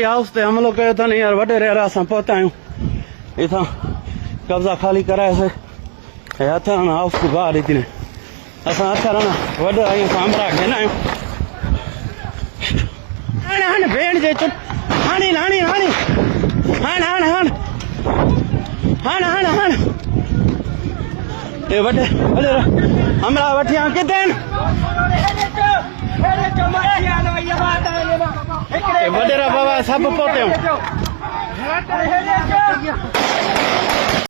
सरकारी हाउस ते हमलो कयो अथनि यार वॾेरे वारा असां पहुता आहियूं इथां कब्ज़ा खाली कराए से हथ हण हाउस की बाहर ॾिठी न असां हथ हण वॾो आहियूं सामरा घेना आहियूं हाणे हाणे भेण जे चुप हाणे हाणे हाणे हाणे हाणे हाणे हाणे हाणे हाणे ये वॾे वॾे हमला वठी आ किथे आहिनि वॾेरा बाबा सभु पहुते